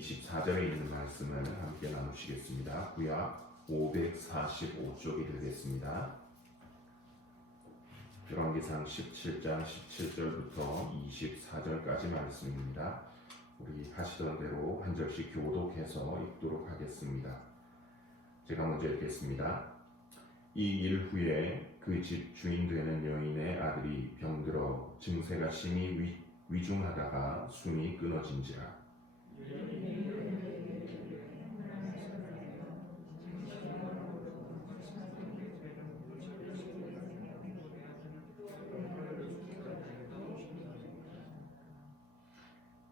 24절에 있는 말씀을 함께 나누시겠습니다. 구약 545쪽이 되겠습니다. 열왕기상 17장 17절부터 24절까지 말씀입니다. 우리 하시던 대로 한 절씩 교독해서 읽도록 하겠습니다. 제가 먼저 읽겠습니다. 이 일 후에 그 집 주인 되는 여인의 아들이 병들어 증세가 심히 위중하다가 숨이 끊어진지라.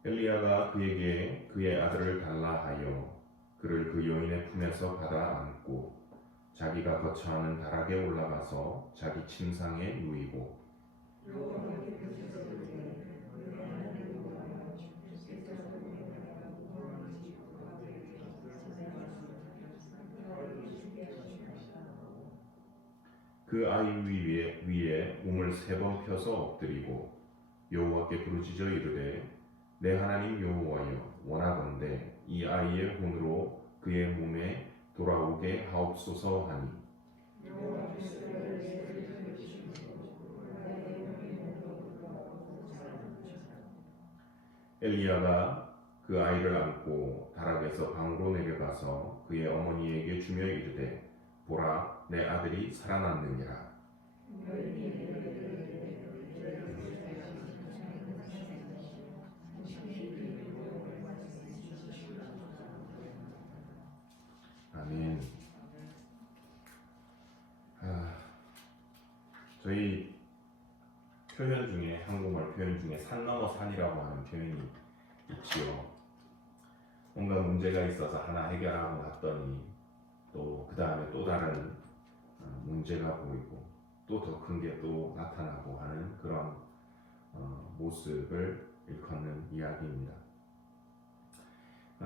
엘리야가 그에게 그의 아들을 달라 하여 그를 그 여인의 품에서 받아 안고 자기가 거처하는 다락에 올라가서 자기 침상에 누이고 그 아이 위에 몸을 3번 펴서 엎드리고 여호와께 부르짖어 이르되 내 하나님 여호와여 원하건대 이 아이의 혼으로 그의 몸에 돌아오게 하옵소서 하니 엘리야가 그 아이를 안고 다락에서 방으로 내려가서 그의 어머니에게 주며 이르되 보라 내 아들이 살아났느니라. 아멘. 저희 표현 중에 한국말 표현 중에 산 넘어 산이라고 하는 표현이 있지요. 뭔가 문제가 있어서 하나 해결하고 났더니 또 그 다음에 또 다른 문제가 보이고 또 더 큰 게 또 나타나고 하는 그런 모습을 일컫는 이야기입니다.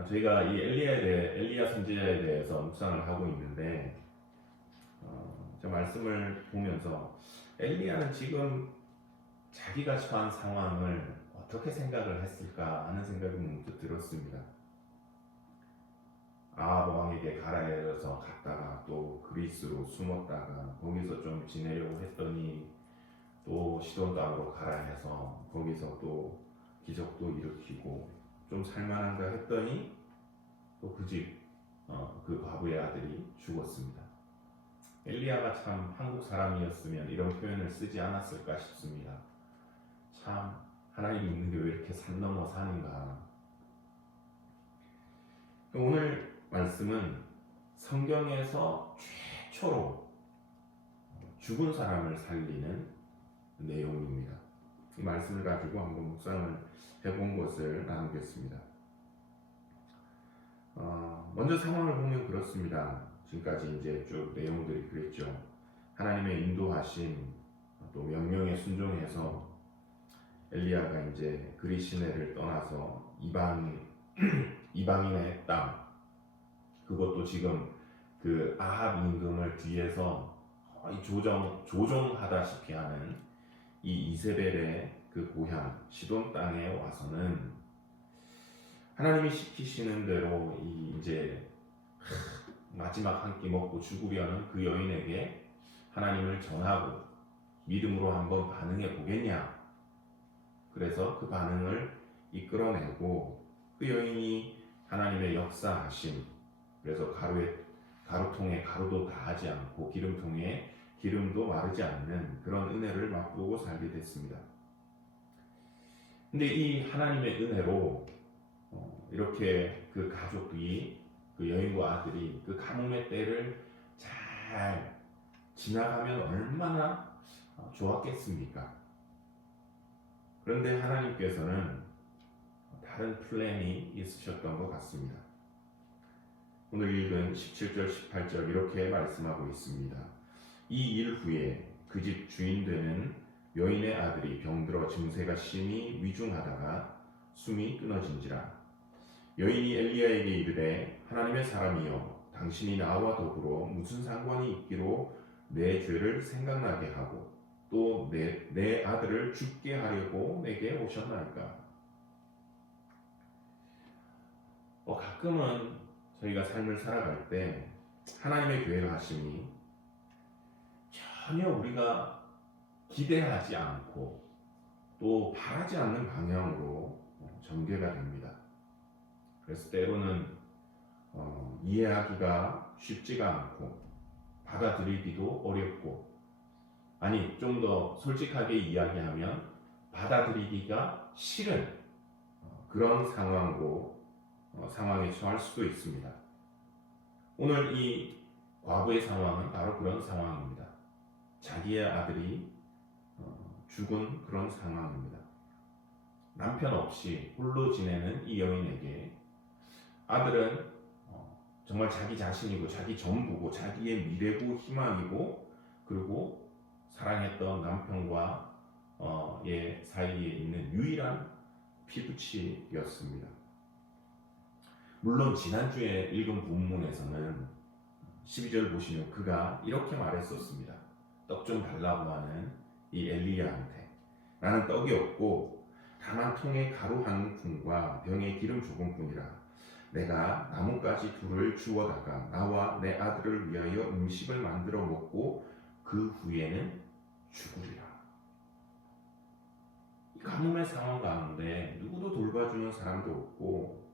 저희가 이 엘리야 선지자에 대해서 묵상을 하고 있는데 제 말씀을 보면서 엘리야는 지금 자기가 처한 상황을 어떻게 생각을 했을까 하는 생각이 문득 들었습니다. 아합 왕에게 가라앉아서 갔다가 또 그리스로 숨었다가 거기서 좀 지내려고 했더니 또 시돈 땅으로 가라 해서 거기서 또 기적도 일으키고 좀 살만한가 했더니 또 그 과부의 아들이 죽었습니다. 엘리야가 참 한국 사람이었으면 이런 표현을 쓰지 않았을까 싶습니다. 참 하나님이 있는 게 왜 이렇게 산 넘어 산인가. 오늘 말씀은 성경에서 최초로 죽은 사람을 살리는 내용입니다. 이 말씀을 가지고 한번 묵상을 해본 것을 나누겠습니다. 먼저 상황을 보면 그렇습니다. 지금까지 이제 쭉 내용들이 그랬죠. 하나님의 인도하심 또 명령에 순종해서 엘리야가 이제 그리 시내를 떠나서 이방인의 땅, 그것도 지금 그 아합 임금을 뒤에서 조종하다시피 하는 이 이세벨의 그 고향 시돈 땅에 와서는 하나님이 시키시는 대로 이제 마지막 한 끼 먹고 죽으려는 그 여인에게 하나님을 전하고 믿음으로 한번 반응해 보겠냐. 그래서 그 반응을 이끌어내고 그 여인이 하나님의 역사하심, 그래서 가루통에 가루도 다하지 않고 기름통에 기름도 마르지 않는 그런 은혜를 맛보고 살게 됐습니다. 근데 이 하나님의 은혜로 이렇게 그 가족이 그 여인과 아들이 그 가뭄의 때를 잘 지나가면 얼마나 좋았겠습니까? 그런데 하나님께서는 다른 플랜이 있으셨던 것 같습니다. 오늘 읽은 17절 18절 이렇게 말씀하고 있습니다. 이 일 후에 그 집 주인 되는 여인의 아들이 병들어 증세가 심히 위중하다가 숨이 끊어진지라. 여인이 엘리야에게 이르되 하나님의 사람이여 당신이 나와 더불어 무슨 상관이 있기로 내 죄를 생각나게 하고 또 내 아들을 죽게 하려고 내게 오셨나이까. 가끔은 저희가 삶을 살아갈 때 하나님의 계획 하심이 전혀 우리가 기대하지 않고 또 바라지 않는 방향으로 전개가 됩니다. 그래서 때로는 이해하기가 쉽지가 않고 받아들이기도 어렵고, 아니 좀 더 솔직하게 이야기하면 받아들이기가 싫은 그런 상황에 처할 수도 있습니다. 오늘 이 과부의 상황은 바로 그런 상황입니다. 자기의 아들이 죽은 그런 상황입니다. 남편 없이 홀로 지내는 이 여인에게 아들은 정말 자기 자신이고 자기 전부고 자기의 미래고 희망이고, 그리고 사랑했던 남편과 의 사이에 있는 유일한 피부치였습니다. 물론 지난주에 읽은 본문에서는 12절 보시면 그가 이렇게 말했었습니다. 떡 좀 달라고 하는 이 엘리야한테, 나는 떡이 없고 다만 통에 가루 한 움큼과 병에 기름 조금뿐이라. 내가 나뭇가지 둘을 주워다가 나와 내 아들을 위하여 음식을 만들어 먹고 그 후에는 죽으리라. 이 가뭄의 상황 가운데 누구도 돌봐주는 사람도 없고,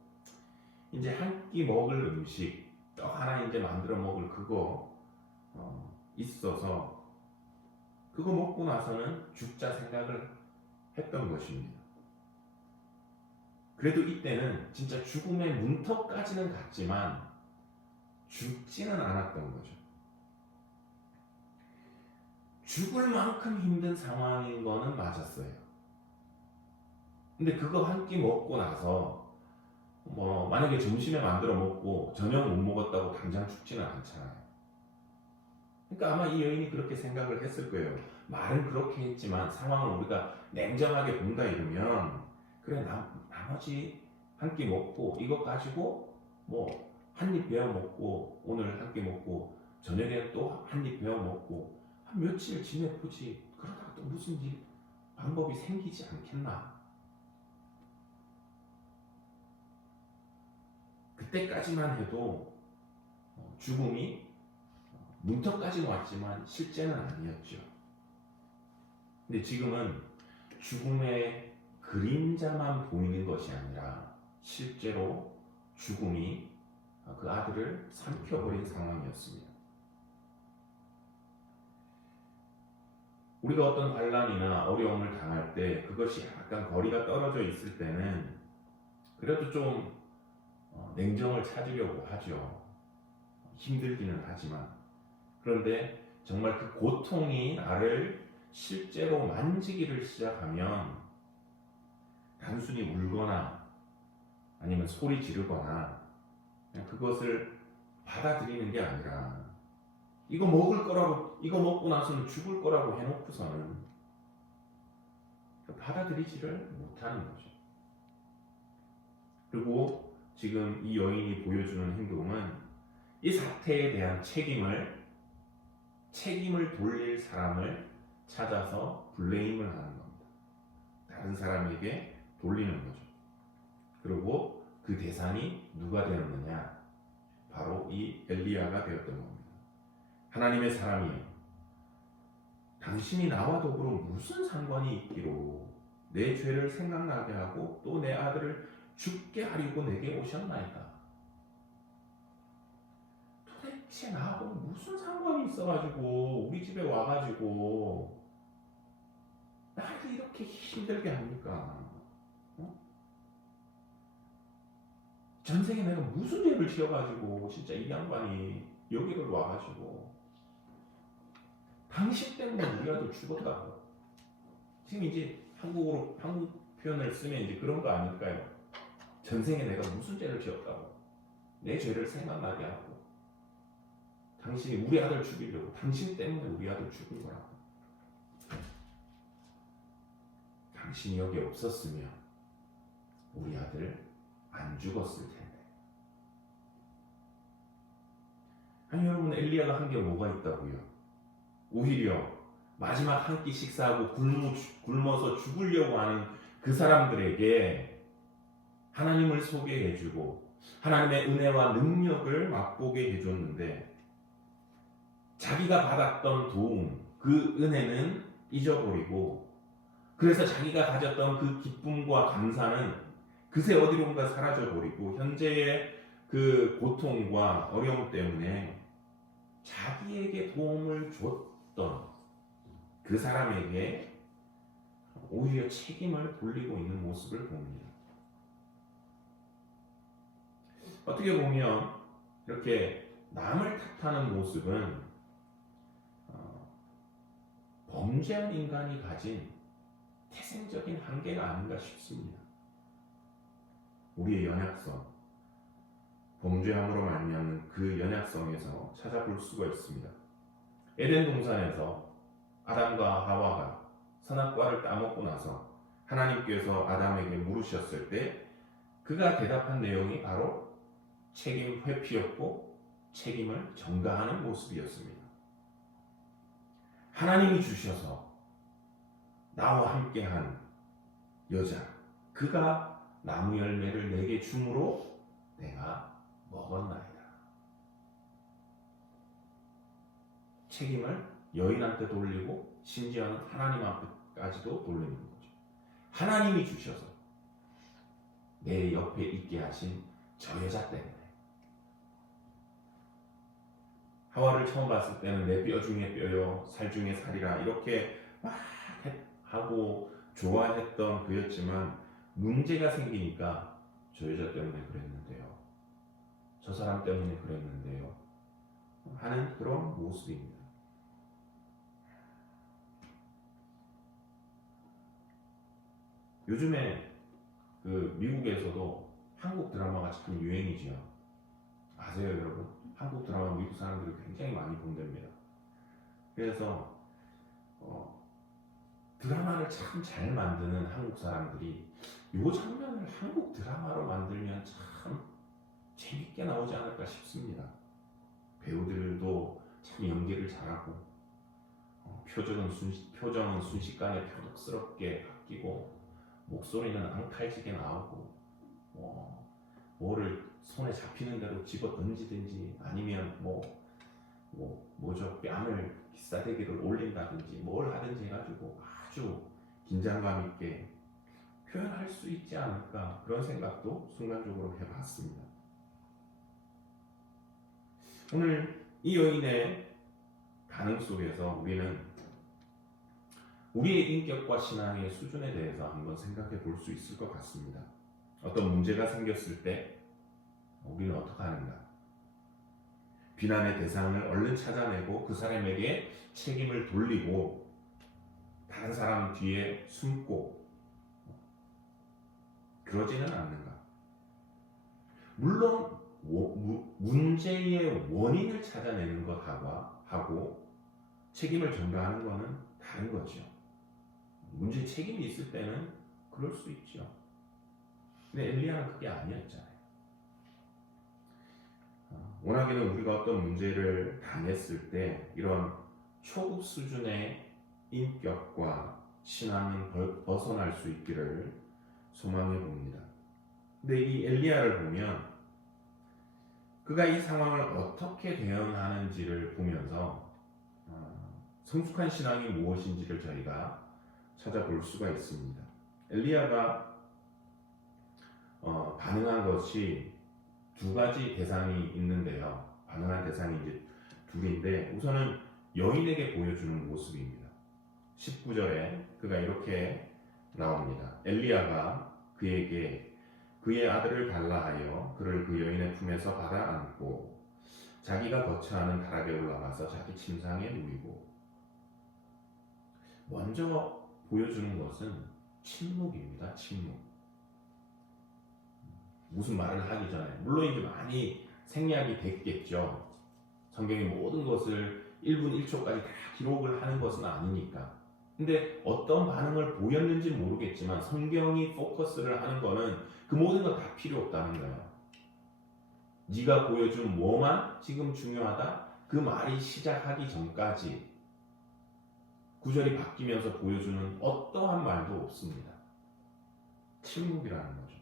이제 한 끼 먹을 음식, 떡 하나 이제 만들어 먹을 그거 있어서 그거 먹고 나서는 죽자 생각을 했던 것입니다. 그래도 이때는 진짜 죽음의 문턱까지는 갔지만 죽지는 않았던 거죠. 죽을 만큼 힘든 상황인 거는 맞았어요. 근데 그거 한 끼 먹고 나서 만약에 점심에 만들어 먹고 저녁 못 먹었다고 당장 죽지는 않잖아요. 그러니까 아마 이 여인이 그렇게 생각을 했을 거예요. 말은 그렇게 했지만 상황을 우리가 냉정하게 본다 이러면, 그래 나머지 한 끼 먹고 이거 가지고 한 입 베어 먹고 오늘 한 끼 먹고 저녁에 또 한 입 베어 먹고 한 며칠 지내보지, 그러다가 또 무슨 방법이 생기지 않겠나. 그때까지만 해도 죽음이 문턱까지는 왔지만 실제는 아니었죠. 근데 지금은 죽음의 그림자만 보이는 것이 아니라 실제로 죽음이 그 아들을 삼켜버린 상황이었습니다. 우리가 어떤 환난이나 어려움을 당할 때 그것이 약간 거리가 떨어져 있을 때는 그래도 좀 냉정을 찾으려고 하죠. 힘들기는 하지만. 그런데 정말 그 고통이 나를 실제로 만지기를 시작하면 단순히 울거나 아니면 소리 지르거나 그냥 그것을 받아들이는 게 아니라 이거 먹을 거라고, 이거 먹고 나서는 죽을 거라고 해놓고서는 받아들이지를 못하는 거죠. 그리고 지금 이 여인이 보여주는 행동은 이 사태에 대한 책임을 돌릴 사람을 찾아서 블레임을 하는 겁니다. 다른 사람에게 돌리는 거죠. 그리고 그 대상이 누가 되었느냐? 바로 이 엘리야가 되었던 겁니다. 하나님의 사람이요, 당신이 나와 더불어 무슨 상관이 있기로 내 죄를 생각나게 하고 또 내 아들을 죽게 하려고 내게 오셨나이까? 도대체 나하고 무슨 상관이 있어가지고 우리 집에 와가지고 나를 이렇게 힘들게 합니까? 전생에 내가 무슨 죄를 지어가지고 진짜 이 양반이 여기를 와가지고 당신 때문에 우리 아들 죽었다고. 지금 이제 한국 표현을 쓰면 이제 그런 거 아닐까요? 전생에 내가 무슨 죄를 지었다고, 내 죄를 생각나게 하고 당신이 우리 아들 죽이려고, 당신 때문에 우리 아들 죽은 거라고. 당신이 여기 없었으면 우리 아들 안 죽었을 텐데. 아니 여러분, 엘리야가 한 게 뭐가 있다고요? 오히려 마지막 한 끼 식사하고 굶어서 죽으려고 하는 그 사람들에게 하나님을 소개해주고 하나님의 은혜와 능력을 맛보게 해줬는데 자기가 받았던 도움, 그 은혜는 잊어버리고 그래서 자기가 가졌던 그 기쁨과 감사는 그새 어디론가 사라져버리고 현재의 그 고통과 어려움 때문에 자기에게 도움을 줬던 그 사람에게 오히려 책임을 돌리고 있는 모습을 봅니다. 어떻게 보면 이렇게 남을 탓하는 모습은 범죄한 인간이 가진 태생적인 한계가 아닌가 싶습니다. 우리의 연약성, 범죄함으로 말미암는 그 연약성에서 찾아볼 수가 있습니다. 에덴 동산에서 아담과 하와가 선악과를 따먹고 나서 하나님께서 아담에게 물으셨을 때 그가 대답한 내용이 바로 책임 회피였고 책임을 전가하는 모습이었습니다. 하나님이 주셔서 나와 함께한 여자, 그가 나무 열매를 내게 주므로 내가 먹었나이다. 책임을 여인한테 돌리고 심지어는 하나님 앞까지도 돌리는 거죠. 하나님이 주셔서 내 옆에 있게 하신 저 여자 때문에. 하와를 처음 봤을 때는 내 뼈 중에 뼈요 살 중에 살이라 이렇게 막 하고 좋아했던 그였지만 문제가 생기니까 저 여자 때문에 그랬는데요, 저 사람 때문에 그랬는데요 하는 그런 모습입니다. 요즘에 그 미국에서도 한국 드라마가 참 유행이지요. 아세요 여러분? 한국 드라마 미국 사람들이 굉장히 많이 본답니다. 그래서 드라마를 참 잘 만드는 한국 사람들이 이 장면을 한국 드라마로 만들면 참 재밌게 나오지 않을까 싶습니다. 배우들도 참 연기를 잘하고 표정은 순식간에 표독스럽게 바뀌고 목소리는 앙탈지게 나오고 뭐를 손에 잡히는 대로 집어 던지든지 아니면 뭐죠 뺨을 기싸대기를 올린다든지 뭘 하든지 해가지고 아주 긴장감 있게 표현할 수 있지 않을까 그런 생각도 순간적으로 해봤습니다. 오늘 이 여인의 반응 속에서 우리는 우리의 인격과 신앙의 수준에 대해서 한번 생각해 볼 수 있을 것 같습니다. 어떤 문제가 생겼을 때 우리는 어떻게 하는가? 비난의 대상을 얼른 찾아내고 그 사람에게 책임을 돌리고 다른 사람 뒤에 숨고 그러지는 않는가? 물론 문제의 원인을 찾아내는 것하고 책임을 전가하는 것은 다른 거죠. 문제에 책임이 있을 때는 그럴 수 있죠. 근데 엘리야는 그게 아니었잖아요. 워낙에는 우리가 어떤 문제를 당했을 때 이런 초급 수준의 인격과 신앙은 벗어날 수 있기를 소망해 봅니다. 근데 이 엘리야를 보면 그가 이 상황을 어떻게 대응하는지를 보면서 성숙한 신앙이 무엇인지를 저희가 찾아볼 수가 있습니다. 엘리야가 반응한 것이 두 가지 대상이 있는데요. 반응한 대상이 이제 둘인데 우선은 여인에게 보여주는 모습입니다. 19절에 그가 이렇게 나옵니다. 엘리야가 그에게 그의 아들을 달라 하여 그를 그 여인의 품에서 받아 안고 자기가 거처하는 다락에 올라가서 자기 침상에 누이고. 먼저 보여주는 것은 침묵입니다. 침묵. 무슨 말을 하기 전에 물론 이제 많이 생략이 됐겠죠. 성경의 모든 것을 1분 1초까지 다 기록을 하는 것은 아니니까. 근데 어떤 반응을 보였는지 모르겠지만 성경이 포커스를 하는 거는 그 모든 거 다 필요 없다는 거예요. 네가 보여준 뭐만 지금 중요하다. 그 말이 시작하기 전까지 구절이 바뀌면서 보여주는 어떠한 말도 없습니다. 침묵이라는 거죠.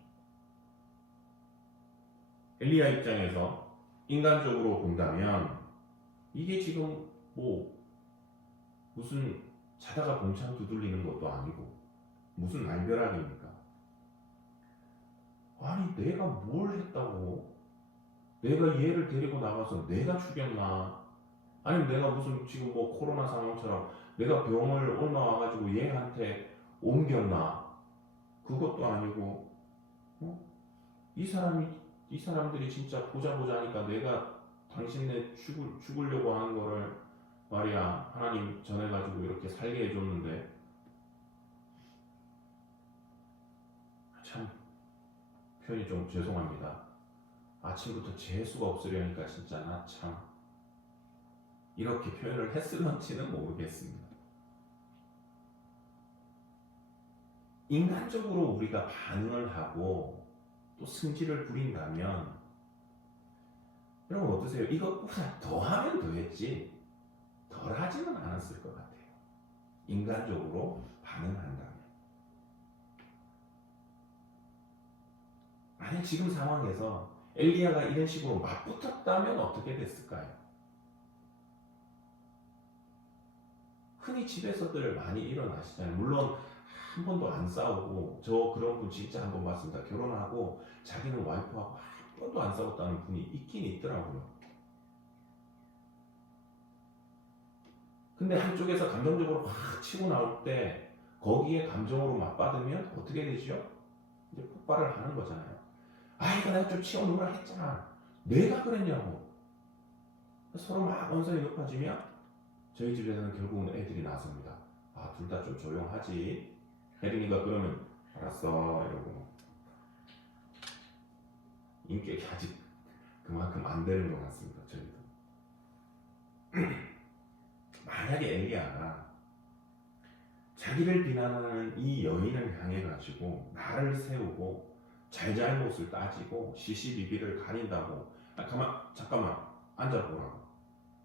엘리야 입장에서 인간적으로 본다면 이게 지금 뭐 무슨 자다가 봉창 두들리는 것도 아니고 무슨 날벼락입니까? 아니 내가 뭘 했다고? 내가 얘를 데리고 나가서 내가 죽였나? 아니면 내가 무슨 지금 뭐 코로나 상황처럼 내가 병을 옮아와가지고 얘한테 옮겼나? 그것도 아니고 이 사람이 이 사람들이 진짜 보자 하니까 내가 당신네 죽으려고 하는 거를 말이야 하나님 전해가지고 이렇게 살게 해줬는데 참 표현이 좀 죄송합니다. 아침부터 재수가 없으려니까 진짜 나 참 이렇게 표현을 했을런지는 모르겠습니다. 인간적으로 우리가 반응을 하고 또 승질을 부린다면 여러분 어떠세요? 이것보다 더 하면 더 했지 덜 하지는 않았을 것 같아요. 인간적으로 반응한다면. 만약 지금 상황에서 엘리야가 이런 식으로 맞붙었다면 어떻게 됐을까요? 흔히 집에서들 많이 일어나시잖아요. 물론 한 번도 안 싸우고 저 그런 분 진짜 한 번 봤습니다. 결혼하고 자기는 와이프하고 한 번도 안 싸웠다는 분이 있긴 있더라고요. 근데 한쪽에서 감정적으로 확 치고 나올 때 거기에 감정으로 맞받으면 어떻게 되죠? 이제 폭발을 하는 거잖아요. 아 이거 내가 좀 치워놓으라 했잖아. 내가 그랬냐고. 서로 막 언성이 높아지면 저희 집에서는 결국은 애들이 나섭니다. 아 둘 다 좀 조용하지. 혜린이가 그러면 알았어 이러고 인격이 아직 그만큼 안 되는 것 같습니다. 저희도. 만약에 엘리야가 자기를 비난하는 이 여인을 향해 가지고 나를 세우고 잘잘못을 따지고 시시비비를 가린다고 잠깐만 앉아보라고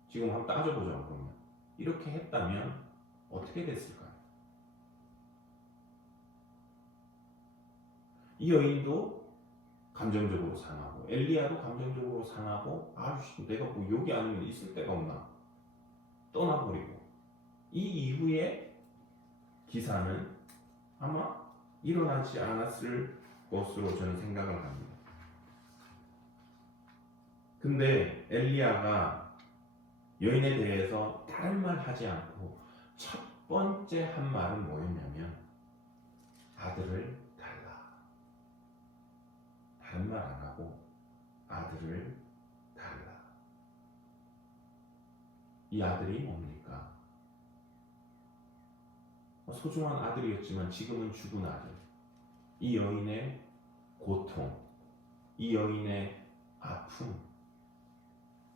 지금 한번 따져보자 그러면 이렇게 했다면 어떻게 됐을까요? 이 여인도 감정적으로 상하고 엘리야도 감정적으로 상하고 아씨 내가 뭐 여기 아니면 있을 데가 없나 떠나버리고 이 이후에 기사는 아마 일어나지 않았을 것으로 저는 생각을 합니다. 근데 엘리야가 여인에 대해서 다른 말 하지 않고 첫 번째 한 말은 뭐였냐면 아들을 달라. 다른 말 안 하고 아들을 달라. 이 아들이 뭡니까? 소중한 아들이었지만 지금은 죽은 아들. 이 여인의 고통, 이 여인의 아픔,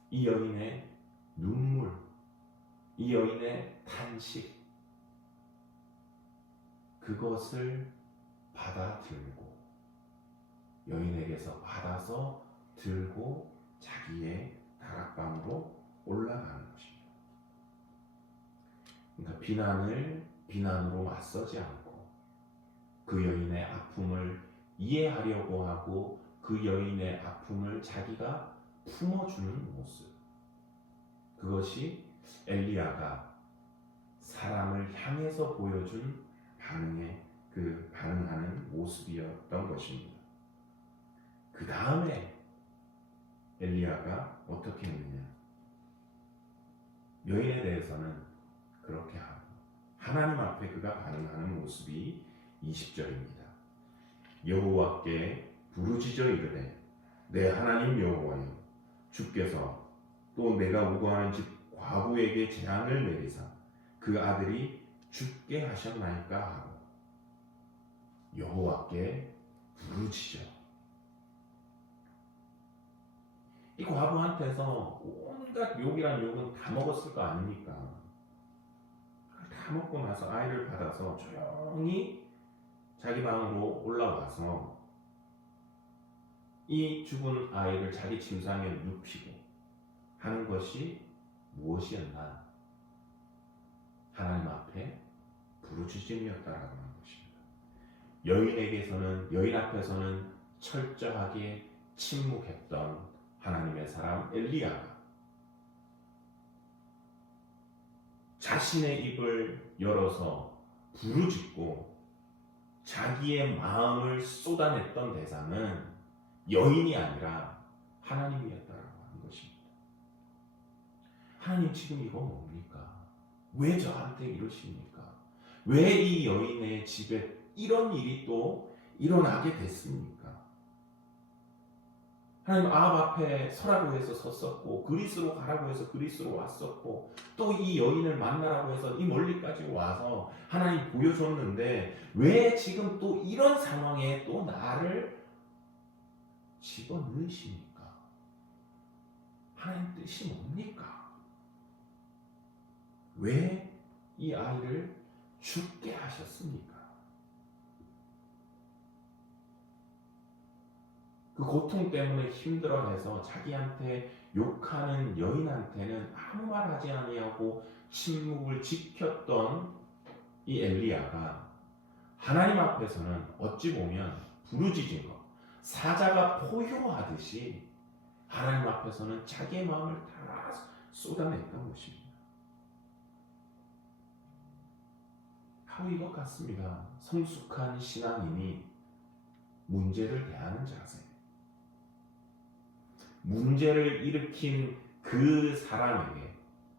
이 여인의 눈물, 이 여인의 탄식, 그것을 받아들고 여인에게서 받아서 들고 자기의 다락방으로 올라가는 것입니다. 그러니까 비난을 비난으로 맞서지 않고 그 여인의 아픔을 이해하려고 하고 그 여인의 아픔을 자기가 품어주는 모습, 그것이 엘리야가 사람을 향해서 보여준 반응하는 모습이었던 것입니다. 그 다음에 엘리야가 어떻게 했느냐? 여인에 대해서는 그렇게 하고 하나님 앞에 그가 반응하는 모습이 20절입니다. 여호와께 부르짖어 이르되 내 하나님 여호와여 주께서 또 내가 우거하는 집 과부에게 재앙을 내리사 그 아들이 죽게 하셨나이까 하고 여호와께 부르짖어. 이 과부한테서 온갖 욕이란 욕은 다 먹었을 거 아닙니까? 다 먹고 나서 아이를 받아서 조용히 자기 방으로 올라와서 이 죽은 아이를 자기 침상에 눕히고 하는 것이 무엇이었나? 하나님 앞에 부르짖음이었다라고 하는 것입니다. 여인 앞에서는 철저하게 침묵했던 하나님의 사람 엘리야가 자신의 입을 열어서 부르짖고 자기의 마음을 쏟아냈던 대상은 여인이 아니라 하나님이었다라고 하는 것입니다. 하나님 지금 이거 뭡니까? 왜 저한테 이러십니까? 왜 이 여인의 집에 이런 일이 또 일어나게 됐습니까? 하나님 아합 앞에 서라고 해서 섰었고 그리스로 가라고 해서 그리스로 왔었고 또 이 여인을 만나라고 해서 이 멀리까지 와서 하나님 보여줬는데 왜 지금 또 이런 상황에 또 나를 집어넣으십니까? 하나님 뜻이 뭡니까? 왜 이 아이를 죽게 하셨습니까? 그 고통 때문에 힘들어해서 자기한테 욕하는 여인한테는 아무 말 하지 아니하고 침묵을 지켰던 이 엘리야가 하나님 앞에서는 어찌 보면 부르짖은 것, 사자가 포효하듯이 하나님 앞에서는 자기의 마음을 다 쏟아냈던 것입니다. 바로 이것 같습니다. 성숙한 신앙인이 문제를 대하는 자세. 문제를 일으킨 그 사람에게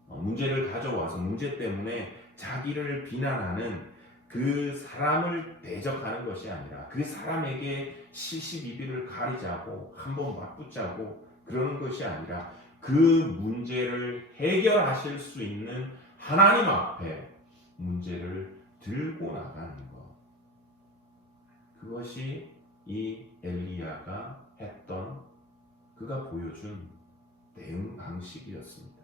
문제를 가져와서 문제 때문에 자기를 비난하는 그 사람을 대적하는 것이 아니라 그 사람에게 시시비비를 가리자고 한번 맞붙자고 그러는 것이 아니라 그 문제를 해결하실 수 있는 하나님 앞에 문제를 들고 나가는 것. 그것이 이 엘리야가 했던 그가 보여준 대응 방식이었습니다.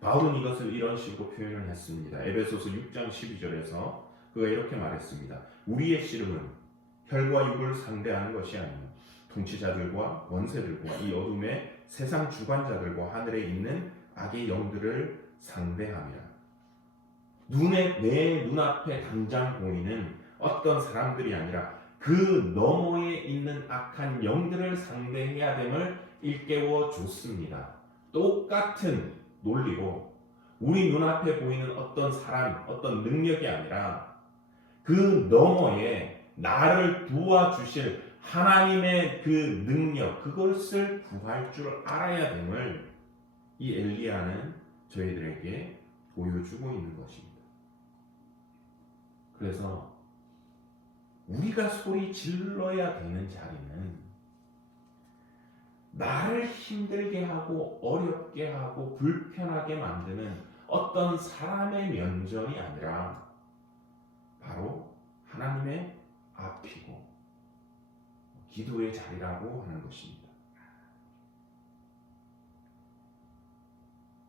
바울은 이것을 이런 식으로 표현을 했습니다. 에베소서 6장 12절에서 그가 이렇게 말했습니다. 우리의 씨름은 혈과 육을 상대하는 것이 아니요 통치자들과 권세들과 이 어둠의 세상 주관자들과 하늘에 있는 악의 영들을 상대함이라. 내 눈앞에 당장 보이는 어떤 사람들이 아니라 그 너머에 있는 악한 영들을 상대해야 됨을 일깨워 줬습니다. 똑같은 논리로 우리 눈앞에 보이는 어떤 사람, 어떤 능력이 아니라 그 너머에 나를 도와주실 하나님의 그 능력, 그것을 구할 줄 알아야 됨을 이 엘리야는 저희들에게 보여주고 있는 것입니다. 그래서 우리가 소리 질러야 되는 자리는 나를 힘들게 하고 어렵게 하고 불편하게 만드는 어떤 사람의 면전이 아니라 바로 하나님의 앞이고 기도의 자리라고 하는 것입니다.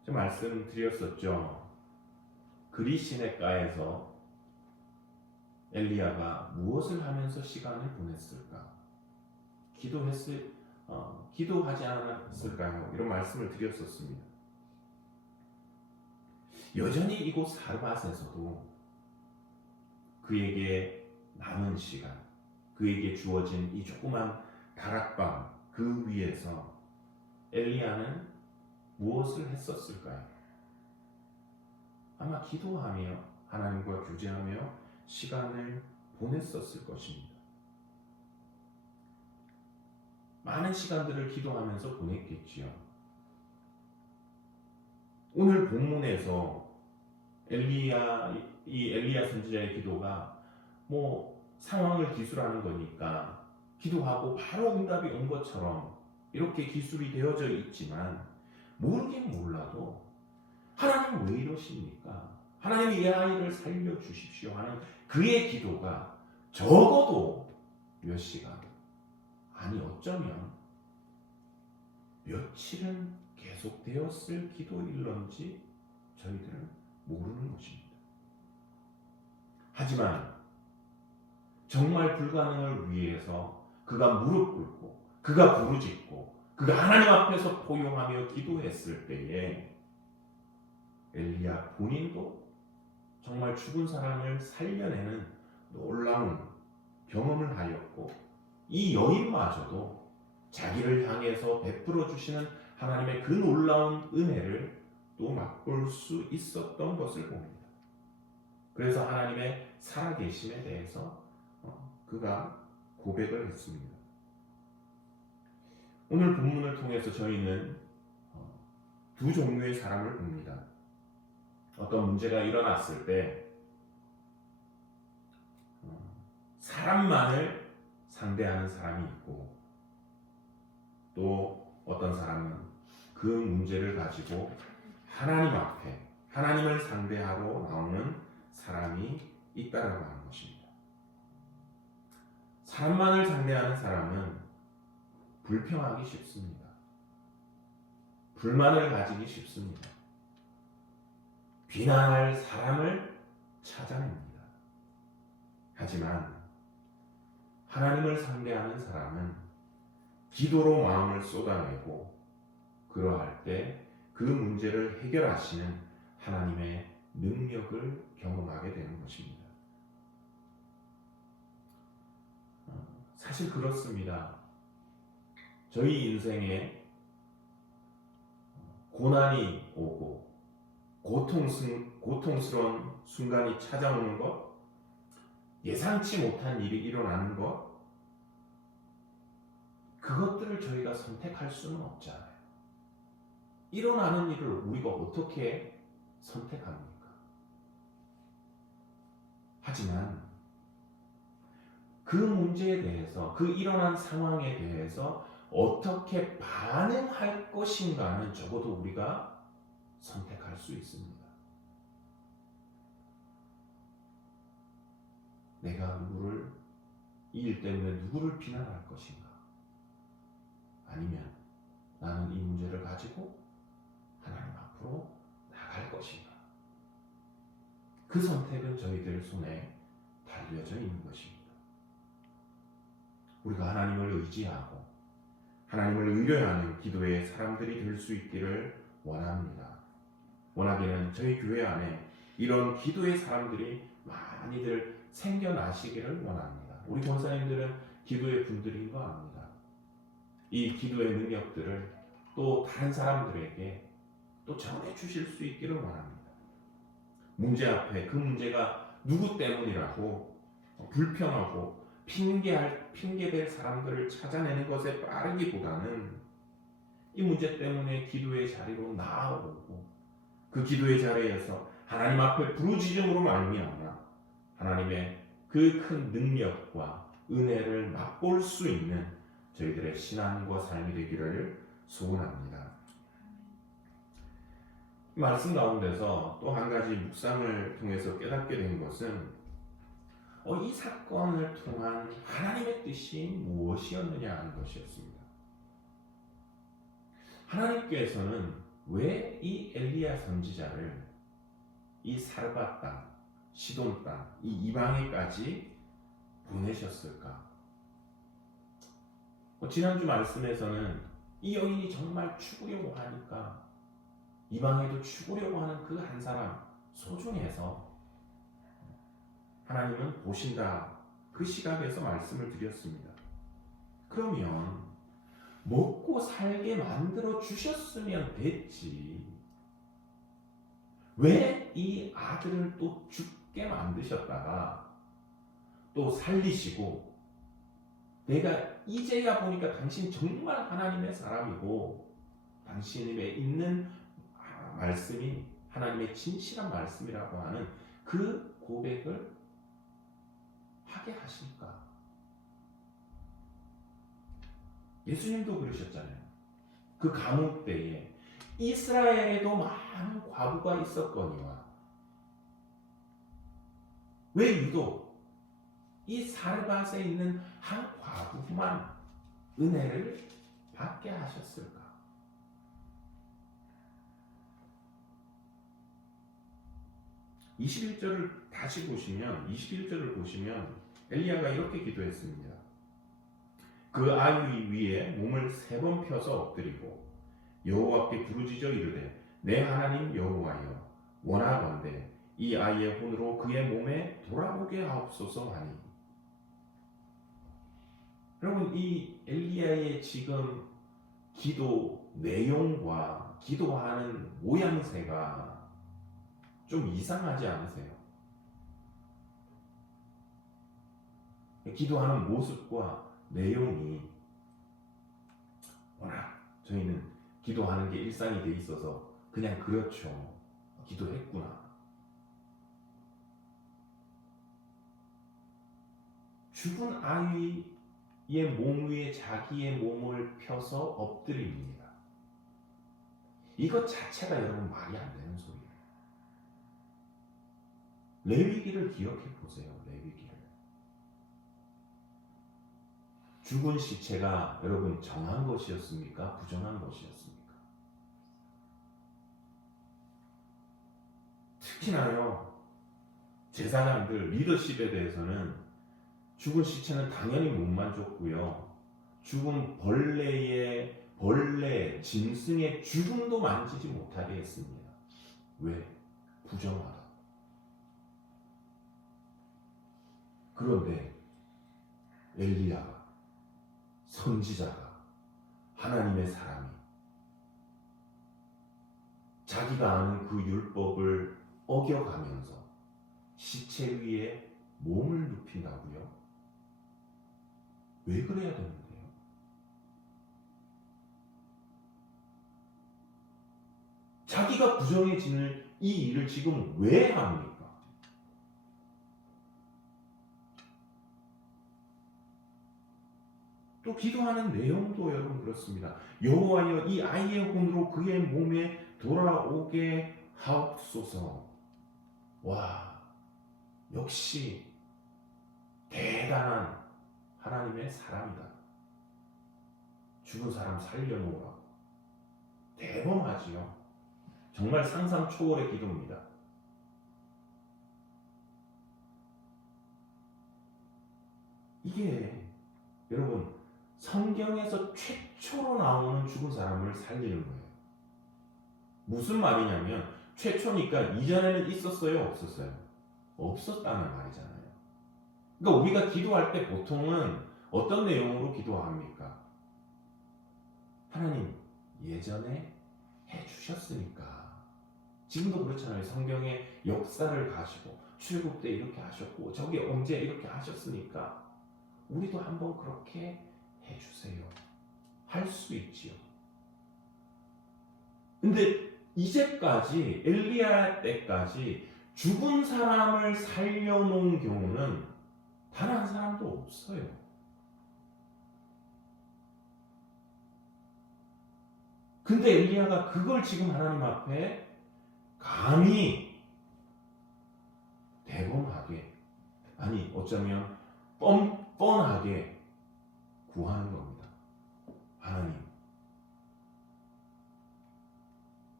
제가 말씀드렸었죠. 그리시네가에서 엘리야가 무엇을 하면서 시간을 보냈을까? 기도하지 않았을까요? 이런 말씀을 드렸었습니다. 여전히 이곳 사르밧에서도 그에게 남은 시간, 그에게 주어진 이 조그만 다락방 그 위에서 엘리야는 무엇을 했었을까요? 아마 기도하며 하나님과 교제하며 시간을 보냈었을 것입니다. 많은 시간들을 기도하면서 보냈겠지요. 오늘 본문에서 엘리야 선지자의 기도가 상황을 기술하는 거니까 기도하고 바로 응답이 온 것처럼 이렇게 기술이 되어져 있지만 모르긴 몰라도 하나님 왜 이러십니까? 하나님 이 아이를 살려주십시오 하는 그의 기도가 적어도 몇 시간, 아니 어쩌면 며칠은 계속되었을 기도일런지 저희들은 모르는 것입니다. 하지만 정말 불가능을 위해서 그가 무릎 꿇고 그가 부르짖고 그가 하나님 앞에서 포용하며 기도했을 때에 엘리야 본인도 정말 죽은 사람을 살려내는 놀라운 경험을 하였고 이 여인마저도 자기를 향해서 베풀어 주시는 하나님의 그 놀라운 은혜를 또 맛볼 수 있었던 것을 봅니다. 그래서 하나님의 살아계심에 대해서 그가 고백을 했습니다. 오늘 본문을 통해서 저희는 두 종류의 사람을 봅니다. 어떤 문제가 일어났을 때 사람만을 상대하는 사람이 있고, 또 어떤 사람은 그 문제를 가지고 하나님 앞에 하나님을 상대하러 나오는 사람이 있다라고 하는 것입니다. 사람만을 상대하는 사람은 불평하기 쉽습니다. 불만을 가지기 쉽습니다. 비난할 사람을 찾아냅니다. 하지만 하나님을 상대하는 사람은 기도로 마음을 쏟아내고, 그러할 때 그 문제를 해결하시는 하나님의 능력을 경험하게 되는 것입니다. 사실 그렇습니다. 저희 인생에 고난이 오고 고통스러운 순간이 찾아오는 것, 예상치 못한 일이 일어나는 것, 그것들을 저희가 선택할 수는 없잖아요. 일어나는 일을 우리가 어떻게 선택합니까? 하지만 그 문제에 대해서, 그 일어난 상황에 대해서 어떻게 반응할 것인가는 적어도 우리가 선택할 수 있습니다. 내가 이 일 때문에 누구를 비난할 것인가? 아니면 나는 이 문제를 가지고 하나님 앞으로 나갈 것인가? 그 선택은 저희들 손에 달려져 있는 것입니다. 우리가 하나님을 의지하고 하나님을 의뢰하는 기도의 사람들이 될 수 있기를 원합니다. 원하기는 저희 교회 안에 이런 기도의 사람들이 많이들 생겨나시기를 원합니다. 우리 권사님들은 기도의 분들인 거 압니다. 이 기도의 능력들을 또 다른 사람들에게 또 전해주실 수 있기를 원합니다. 문제 앞에 그 문제가 누구 때문이라고 불평하고 핑계될 사람들을 찾아내는 것에 빠르기보다는 이 문제 때문에 기도의 자리로 나아오고, 그 기도의 자리에서 하나님 앞에 부르짖음으로 말미암아 하나님의 그 큰 능력과 은혜를 맛볼 수 있는 저희들의 신앙과 삶이 되기를 소원합니다. 말씀 가운데서 또 한 가지 묵상을 통해서 깨닫게 된 것은 이 사건을 통한 하나님의 뜻이 무엇이었느냐 하는 것이었습니다. 하나님께서는 왜 이 엘리야 선지자를 이 사르밧 땅, 시돈 땅, 이 이방에까지 보내셨을까? 지난주 말씀에서는 이 여인이 정말 죽으려고 하니까 이방에도 죽으려고 하는 그 한 사람 소중해서 하나님은 보신다, 그 시각에서 말씀을 드렸습니다. 그러면 먹고 살게 만들어 주셨으면 됐지, 왜 이 아들을 또 죽게 만드셨다가 또 살리시고, 내가 이제야 보니까 당신 정말 하나님의 사람이고 당신에 있는 말씀이 하나님의 진실한 말씀이라고 하는 그 고백을 하게 하실까? 예수님도 그러셨잖아요. 그 감옥 때에 이스라엘에도 많은 과부가 있었거니와 왜 유독 이 사르밧에 있는 한 과부만 은혜를 받게 하셨을까? 21절을 다시 보시면, 21절을 보시면 엘리야가 이렇게 기도했습니다. 그 아이 위에 몸을 3번 펴서 엎드리고 여호와께 부르짖어 이르되, 내 하나님 여호와여, 원하건대 이 아이의 혼으로 그의 몸에 돌아오게 하옵소서 하니, 여러분, 이 엘리야의 지금 기도 내용과 기도하는 모양새가 좀 이상하지 않으세요? 기도하는 모습과 내용이 워낙 저희는 기도하는 게 일상이 돼 있어서 그냥 그렇죠. 기도했구나. 죽은 아이의 몸 위에 자기의 몸을 펴서 엎드립니다. 이것 자체가 여러분 말이 안 되는 소리예요. 레위기를 기억해 보세요. 레위기를. 죽은 시체가 여러분 정한 것이었습니까? 부정한 것이었습니까? 특히나요, 제사장들 리더십에 대해서는 죽은 시체는 당연히 못 만졌고요. 죽은 벌레, 짐승의 죽음도 만지지 못하게 했습니다. 왜? 부정하다. 그런데 엘리야가, 선지자가, 하나님의 사람이 자기가 아는 그 율법을 어겨가면서 시체 위에 몸을 눕힌다고요? 왜 그래야 되는데요? 자기가 부정해지는 이 일을 지금 왜 합니까? 또 기도하는 내용도 여러분 그렇습니다. 여호와여, 이 아이의 혼으로 그의 몸에 돌아오게 하옵소서. 와, 역시 대단한 하나님의 사람이다. 죽은 사람 살려놓으라고. 대범하지요. 정말 상상 초월의 기도입니다. 이게 여러분 성경에서 최초로 나오는 죽은 사람을 살리는 거예요. 무슨 말이냐면 최초니까 이전에는 있었어요, 없었어요? 없었다는 말이잖아요. 그러니까 우리가 기도할 때 보통은 어떤 내용으로 기도합니까? 하나님, 예전에 해주셨으니까. 지금도 그렇잖아요. 성경의 역사를 가지고 출국 때 이렇게 하셨고 저게 언제 이렇게 하셨으니까 우리도 한번 그렇게 해주세요. 할 수 있지요. 근데 이제까지 엘리야 때까지 죽은 사람을 살려놓은 경우는 단 한 사람도 없어요. 근데 엘리야가 그걸 지금 하나님 앞에 감히 대범하게, 아니 어쩌면 뻔뻔하게 구하는 겁니다. 하나님,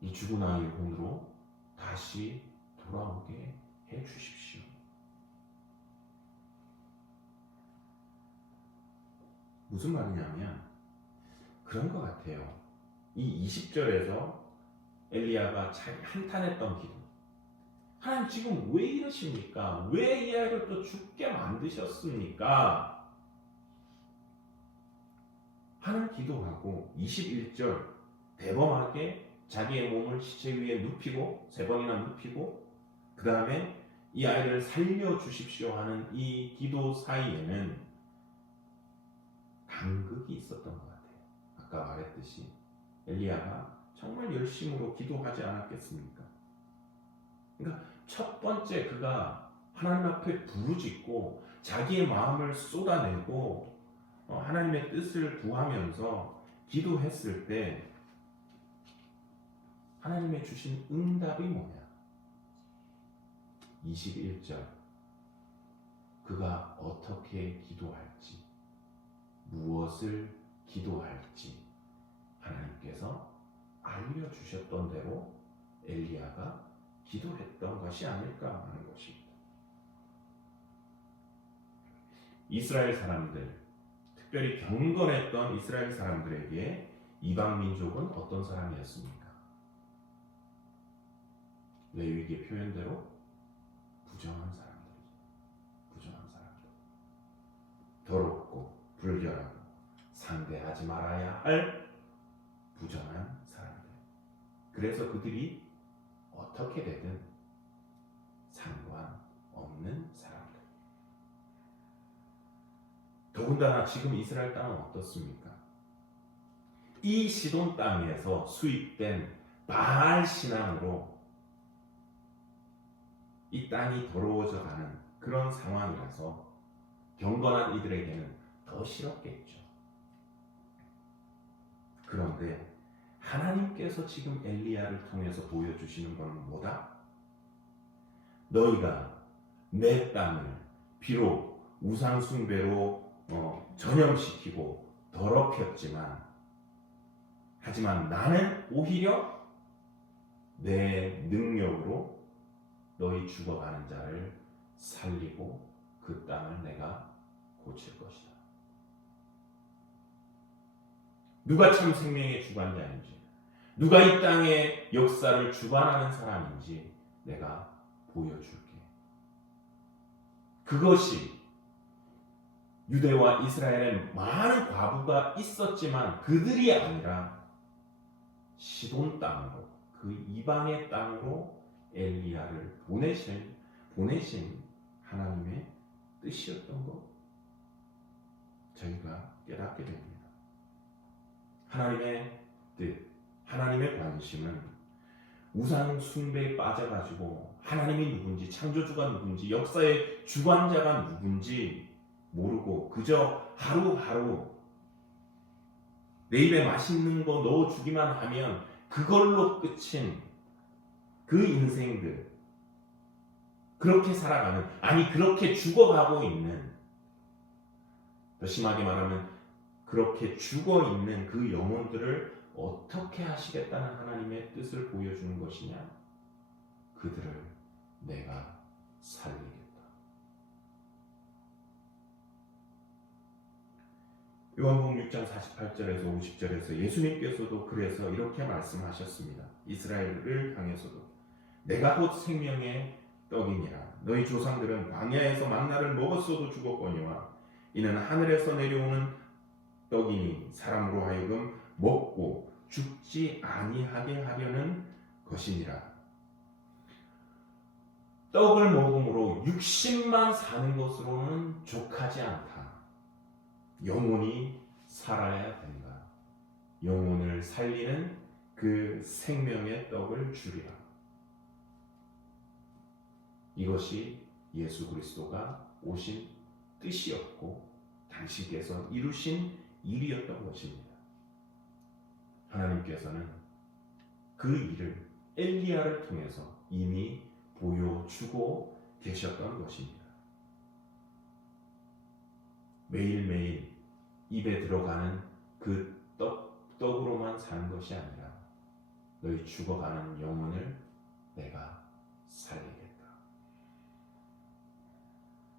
이 죽은 아이의 혼으로 다시 돌아오게 해 주십시오. 무슨 말이냐면 그런 것 같아요. 이 20절에서 엘리야가 자기 한탄했던 기도. 하나님 지금 왜 이러십니까? 왜 이 아이를 또 죽게 만드셨습니까? 하는 기도하고 21절 대범하게 자기의 몸을 시체 위에 눕히고 3번이나 눕히고 그 다음에 이 아이를 살려주십시오 하는 이 기도 사이에는 간극이 있었던 것 같아요. 아까 말했듯이 엘리야가 정말 열심으로 기도하지 않았겠습니까? 그러니까 첫 번째 그가 하나님 앞에 부르짖고 자기의 마음을 쏟아내고 하나님의 뜻을 구하면서 기도했을 때 하나님의 주신 응답이 뭐냐? 21절 그가 어떻게 기도할지 무엇을 기도할지 하나님께서 알려주셨던 대로 엘리야가 기도했던 것이 아닐까 하는 것입니다. 이스라엘 사람들, 특별히 경건했던 이스라엘 사람들에게 이방 민족은 어떤 사람이었습니까? 레위기의 표현대로 부정한 사람들이죠. 부정한 사람들. 더럽고 불결하고 상대하지 말아야 할 부정한 사람들. 그래서 그들이 어떻게 되든 상관없는 사람들. 더군다나 지금 이스라엘 땅은 어떻습니까? 이 시돈 땅에서 수입된 바알 신앙으로 이 땅이 더러워져 가는 그런 상황이라서 경건한 이들에게는 더 싫었겠죠. 그런데 하나님께서 지금 엘리야를 통해서 보여주시는 것은 뭐다? 너희가 내 땅을 비록 우상 숭배로 전염시키고 더럽혔지만, 하지만 나는 오히려 내 능력으로 너희 죽어가는 자를 살리고 그 땅을 내가 고칠 것이다. 누가 참 생명의 주관자인지, 누가 이 땅의 역사를 주관하는 사람인지 내가 보여줄게. 그것이 유대와 이스라엘에 많은 과부가 있었지만 그들이 아니라 시돈 땅으로, 그 이방의 땅으로 엘리야를 보내신 하나님의 뜻이었던 것, 저희가 깨닫게 됩니다. 하나님의 뜻, 하나님의 관심은 우상 숭배에 빠져가지고 하나님이 누군지, 창조주가 누군지, 역사의 주관자가 누군지 모르고 그저 하루하루 내 입에 맛있는 거 넣어주기만 하면 그걸로 끝인 그 인생들, 그렇게 살아가는, 아니 그렇게 죽어가고 있는, 더 심하게 말하면 그렇게 죽어있는 그 영혼들을 어떻게 하시겠다는 하나님의 뜻을 보여주는 것이냐? 그들을 내가 살리겠다. 요한복음 6장 48절에서 50절에서 예수님께서도 그래서 이렇게 말씀하셨습니다. 이스라엘을 향해서도 내가 곧 생명의 떡이니라. 너희 조상들은 광야에서 만나를 먹었어도 죽었거니와 이는 하늘에서 내려오는 떡이니 사람으로 하여금 먹고 죽지 아니하게 하려는 것이니라. 떡을 먹음으로 60만 사는 것으로는 족하지 않다. 영혼이 살아야 된다. 영혼을 살리는 그 생명의 떡을 주리라. 이것이 예수 그리스도가 오신 뜻이었고 당신께서 이루신 일이었던 것입니다. 하나님께서는 그 일을 엘리야를 통해서 이미 보여주고 계셨던 것입니다. 매일매일 입에 들어가는 그 떡으로만 사는 것이 아니라 너희 죽어가는 영혼을 내가 살리겠다.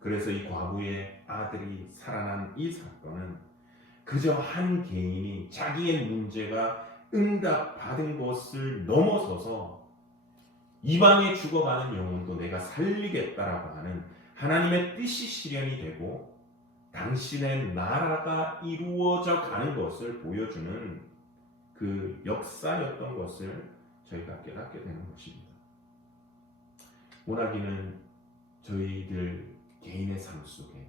그래서 이 과부의 아들이 살아난 이 사건은 그저 한 개인이 자기의 문제가 응답받은 것을 넘어서서 이방에 죽어가는 영혼도 내가 살리겠다라고 하는 하나님의 뜻이 실현이 되고 당신의 나라가 이루어져 가는 것을 보여주는 그 역사였던 것을 저희가 깨닫게 되는 것입니다. 원하기는 저희들 개인의 삶 속에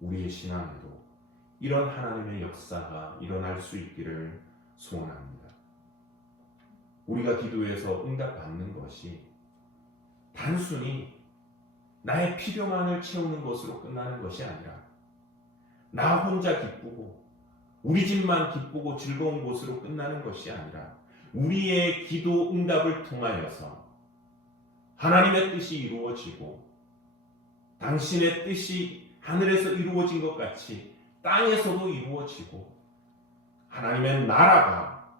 우리의 신앙에도 이런 하나님의 역사가 일어날 수 있기를 소원합니다. 우리가 기도해서 응답받는 것이 단순히 나의 필요만을 채우는 것으로 끝나는 것이 아니라 나 혼자 기쁘고 우리 집만 기쁘고 즐거운 곳으로 끝나는 것이 아니라 우리의 기도 응답을 통하여서 하나님의 뜻이 이루어지고 당신의 뜻이 하늘에서 이루어진 것 같이 땅에서도 이루어지고 하나님의 나라가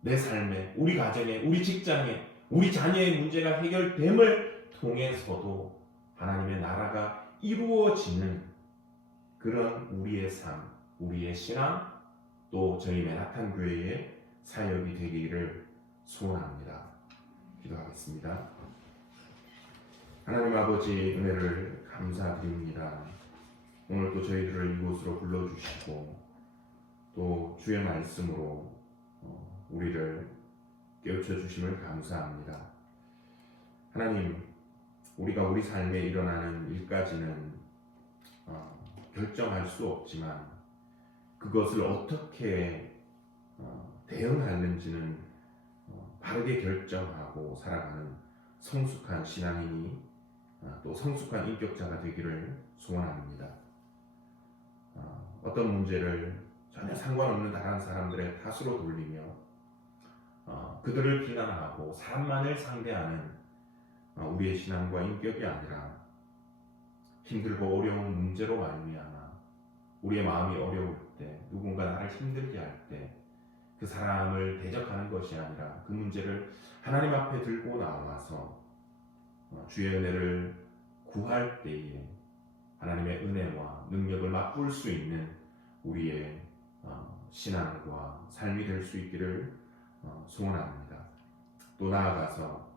내 삶에, 우리 가정에, 우리 직장에, 우리 자녀의 문제가 해결됨을 통해서도 하나님의 나라가 이루어지는 그런 우리의 삶, 우리의 신앙, 또 저희 맨하탄 교회의 사역이 되기를 소원합니다. 기도하겠습니다. 하나님 아버지 은혜를 감사드립니다. 오늘 또 저희들을 이곳으로 불러주시고 또 주의 말씀으로 우리를 깨우쳐 주심을 감사합니다. 하나님, 우리가 우리 삶에 일어나는 일까지는 결정할 수 없지만 그것을 어떻게 대응하는지는 바르게 결정하고 살아가는 성숙한 신앙인이 또 성숙한 인격자가 되기를 소원합니다. 어떤 문제를 전혀 상관없는 다른 사람들의 탓으로 돌리며 그들을 비난하고 사람만을 상대하는 우리의 신앙과 인격이 아니라 힘들고 어려운 문제로 말미암아 우리의 마음이 어려울 때 누군가 나를 힘들게 할 때 그 사람을 대적하는 것이 아니라 그 문제를 하나님 앞에 들고 나와서 주의 은혜를 구할 때에 하나님의 은혜와 능력을 맛볼 수 있는 우리의 신앙과 삶이 될 수 있기를 소원합니다. 또 나아가서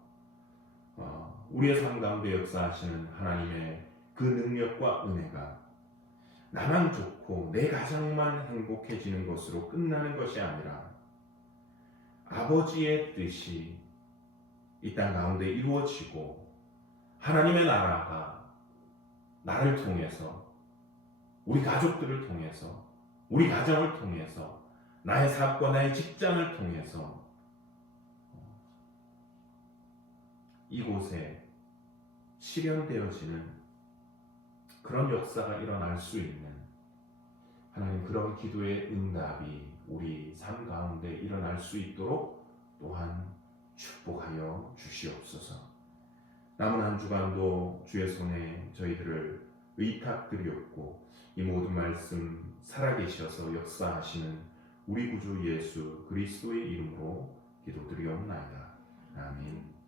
우리의 삶 가운데 역사하시는 하나님의 그 능력과 은혜가 나만 좋고 내 가정만 행복해지는 것으로 끝나는 것이 아니라 아버지의 뜻이 이 땅 가운데 이루어지고 하나님의 나라가 나를 통해서 우리 가족들을 통해서 우리 가정을 통해서 나의 사업과 나의 직장을 통해서 이곳에 실현되어지는 그런 역사가 일어날 수 있는 하나님, 그런 기도의 응답이 우리 삶 가운데 일어날 수 있도록 또한 축복하여 주시옵소서. 남은 한 주간도 주의 손에 저희들을 의탁드리옵고 이 모든 말씀 살아계셔서 역사하시는 우리 구주 예수 그리스도의 이름으로 기도드리옵나이다. 아멘.